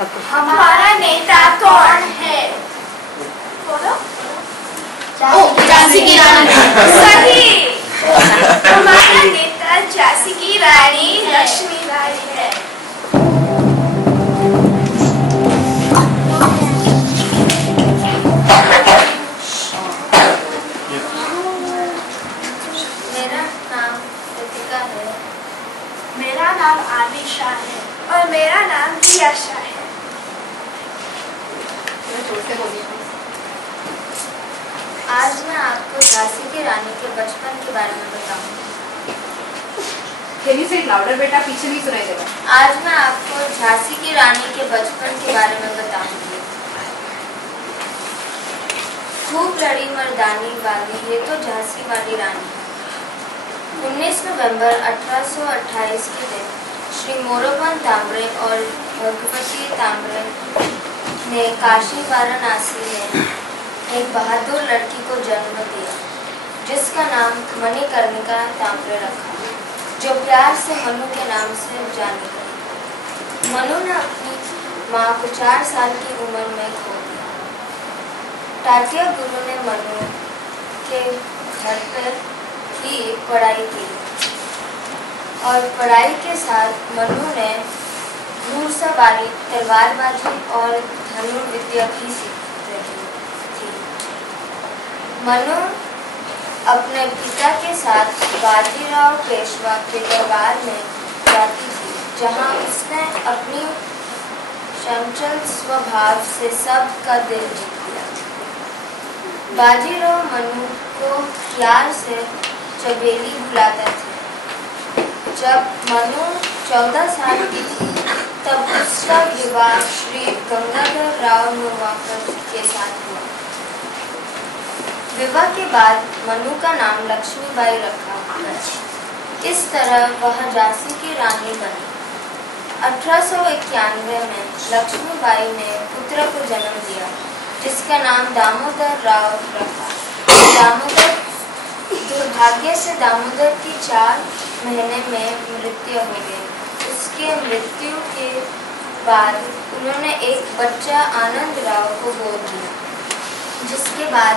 हमारा नेता कौन है? बोलो। झांसी की रानी। सही। हमारा नेता झांसी की रानी लक्ष्मीबाई है। मेरा नाम रितिका है। मेरा नाम आलिशा है। और मेरा नाम जियाशा है। आज मैं आपको झांसी की रानी के बचपन के बारे में बताऊंगी। Can you say it louder बेटा, पीछे नहीं सुनाई देगा। आज मैं आपको झांसी की रानी के बचपन के बारे में बताऊंगी। खूब लड़ी मर्दानी वाली ये तो झांसी वाली रानी है। 19 नवंबर 1828 के दिन श्री मोरोपंत तांबरे और भगवती तांबरे ने काशी वाराणसी में एक बहादुर लड़की को जन्म दिया, जिसका नाम मणिकर्णिका तांबरे रखा, जो प्यार से मनु के नाम से जानी गई। मनु ने अपनी माँ को 4 साल की उम्र में खो दिया। टाटिया गुरु ने मनु के घर पर ही पढ़ाई की और पढ़ाई के साथ मनु ने घुड़सवारी, तलवारबाजी और धनुर्विद्या भी सीख रही थी। मनु अपने पिता के साथ बाजीराव पेशवा के दरबार में जाती थी, जहां उसने अपनी चंचल स्वभाव से सबका दिल जीत लिया। बाजीराव मनु को प्यार से चबेली बुलाता था। जब मनु 14 साल की थी, तब उसका विवाह श्री गंगाधर राव नवाकर के साथ हुआ। विवाह के बाद मनु का नाम लक्ष्मीबाई रखा गया। इस तरह वह झांसी की रानी बनी। 1891 में लक्ष्मीबाई ने पुत्र को जन्म दिया, जिसका नाम दामोदर राव रखा। दुर्भाग्य से दामोदर की 4 महीने में मृत्यु हो गई। उसके मृत्यु के बाद उन्होंने एक बच्चा आनंद राव को गोद दिया, जिसके बाद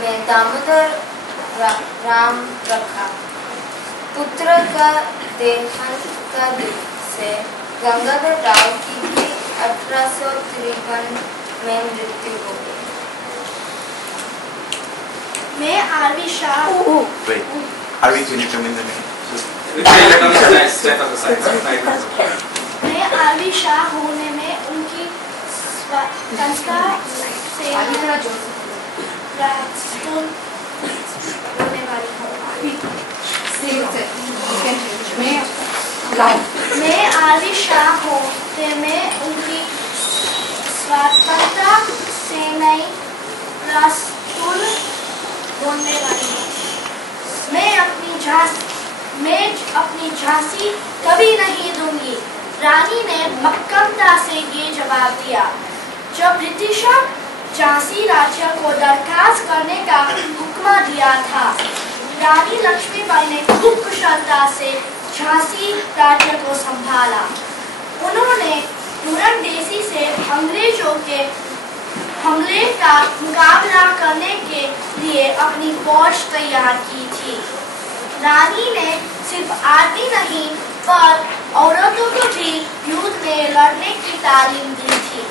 में दामोदर राम रखा। पुत्र का देहांत का दिन से गंगाधर राव की भी 1853 में मृत्यु हो गई। मैं Alisha. Wait, Harvey, can you come in the middle? मैं आलिशा होने में उनकी संस्था से होने वाली मैं आलिशा होने में उनकी स्वतंत्रता से नई राष्ट्र होने वाली हूँ। मैं अपनी झांसी कभी नहीं दूंगी। रानी ने मक्कमता से ये जवाब दिया। जब ब्रिटिशों झांसी राज्य को दरखास्त करने का हुक्म दिया था, रानी लक्ष्मीबाई ने खूब कुशलता से झांसी राज्य को संभाला। उन्होंने औरंगजेब से अंग्रेजों के हमले का मुकाबला करने के लिए अपनी फौज तैयार की थी। रानी ने सिर्फ आदमी नहीं पर औरतों को भी युद्ध में लड़ने की तालीम दी थी।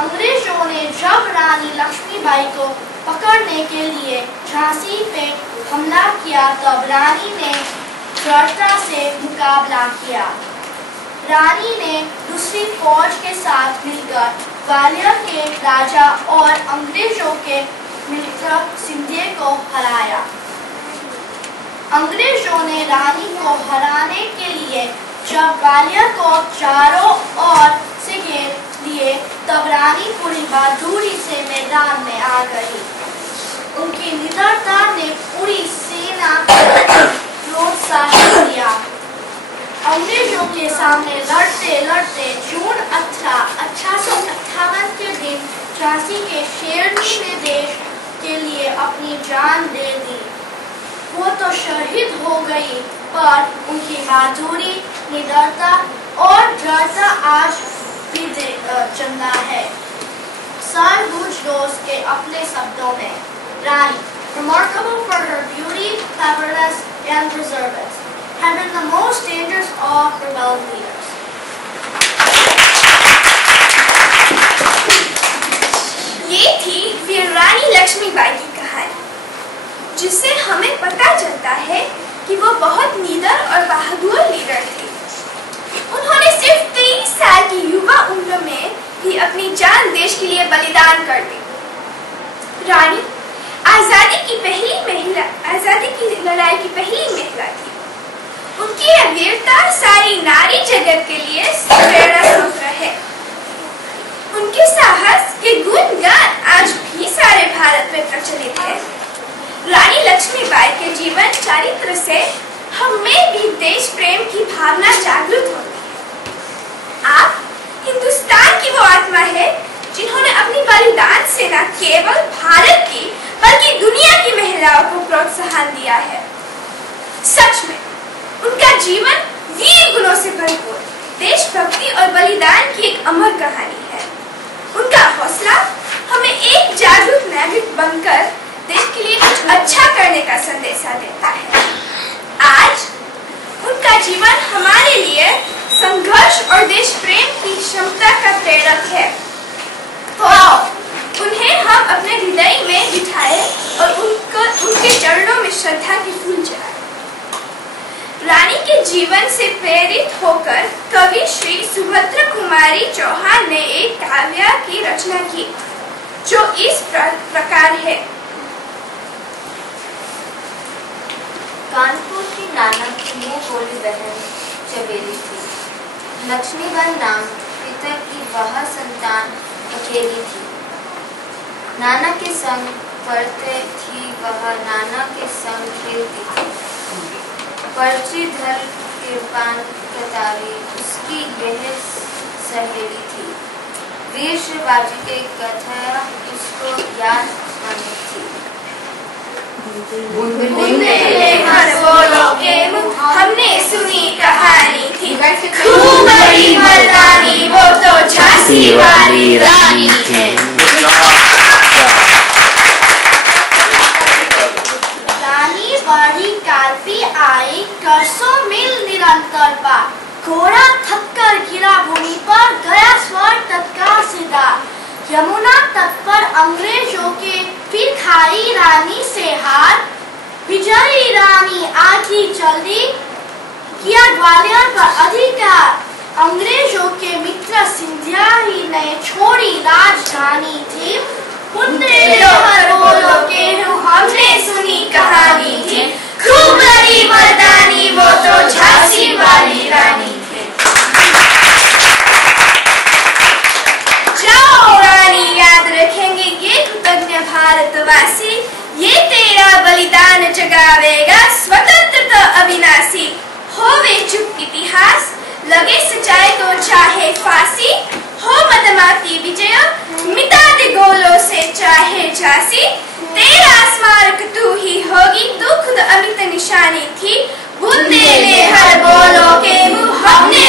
अंग्रेजों ने जब रानी लक्ष्मीबाई को पकड़ने के लिए झांसी पे हमला किया, तब रानी ने दृढ़ता से मुकाबला किया। रानी ने दूसरी फौज के साथ मिलकर ग्वालियर के राजा और अंग्रेजों के मिलकर सिंधिया को हराया। अंग्रेजों ने रानी को हराने के लिए जब ग्वालियर को चारों ओर से घेर लिए, तब रानी पूरी बहादुरी से मैदान में आ गई। उनकी निडरता ने पूरी सेना को प्रोत्साहन दिया। अंग्रेजों के सामने लड़ते लड़ते जून 1858 के दिन झांसी के शेरनी ने देश के लिए अपनी जान दे दी। वो तो शहीद हो गई, पर उनकी बहादुरी, निडरता और दृढ़ता आज भी अपने शब्दों में, रानी, remarkable for her beauty, cleverness, and reservedness, had been the most dangerous of rebel leaders. ये थी वीर रानी लक्ष्मीबाई की कहानी, जिससे हमें पता चलता है कि वो बहुत निडर और बहादुर लीडर थे। उन्होंने सिर्फ 23 साल की युवा उम्र में ही अपनी जान देश के लिए बलिदान कर दी। रानी आजादी की लड़ाई की पहली महिला थी। उनकी यह वीरता सारी नारी जगत के लिए प्रेरणा स्रोत है। उनके साहस के गुणगान आज भी सारे भारत में प्रचलित है। रानी लक्ष्मीबाई के जीवन चरित्र से हमें भी देश प्रेम की भावना जागृत होती है। आप हिंदुस्तान की वो आत्मा है जिन्होंने अपनी बलिदान से न केवल भारत की बल्कि दुनिया की महिलाओं को प्रोत्साहन दिया है। सच में उनका जीवन वीर गुणों से भरपूर, देशभक्ति और बलिदान की एक अमर कहानी है। उनका हौसला हमें एक जागरूक नागरिक बनकर देश के लिए कुछ अच्छा करने का संदेशा देता है। आज उनका जीवन हमारे लिए संघर्ष और देश प्रेम की क्षमता का प्रेरक है। तो आओ उन्हें हम अपने हृदय में बिठाए और उनके चरणों में श्रद्धा के फूल चढ़ाएं। रानी के जीवन से प्रेरित होकर कवि श्री सुभद्रा कुमारी चौहान ने एक काव्य की रचना की, जो इस प्रकार है। कानपुर की नाना की मुँह बोली बहन चबेली थी। लक्ष्मीबाई नाम पिता की वह संतान अकेली थी। नाना के संग पढ़ते थी वह, नाना के संग खेलती थी। पर्ची धर कृपान कतारी उसकी यह सहेली थी। वीर शिवाजी के कथा उसको याद आनी थी। हमने सुनी कहानी थी, खूब बड़ी मर्दानी वो तो झांसी वाली रानी थी। रानी बड़ी कालपी आई, करसों मिल निरंतर पार, घोड़ा थककर गिरा भूमि पर, गया स्वर तत्काल सीधा। यमुना तट पर अंग्रेजों के फिर खाई रानी से हार, विजयी रानी आती जल्दी, किया ग्वालियर पर अधिकार। अंग्रेजों के मित्र सिंधिया ही ने छोड़ी राजधानी थी। बोलो के हमने सुनी कहानी थी, खूब बड़ी मर्दानी वो तो झांसी वाली रानी थी। जाओ रानी याद रखेंगे ये कृतज्ञ भारतवासी, ये तेरा बलिदान जगावेगा स्वतंत्रता अविनाशी। होवे चुप इतिहास, लगे सच्चाई तो चाहे फांसी, हो मदमाती विजय मिटा दे गोलों से चाहे झांसी। तेरा स्मारक तू ही होगी, तू खुद अमित निशानी थी। बुंदेले हर बोलो के मुँह हमने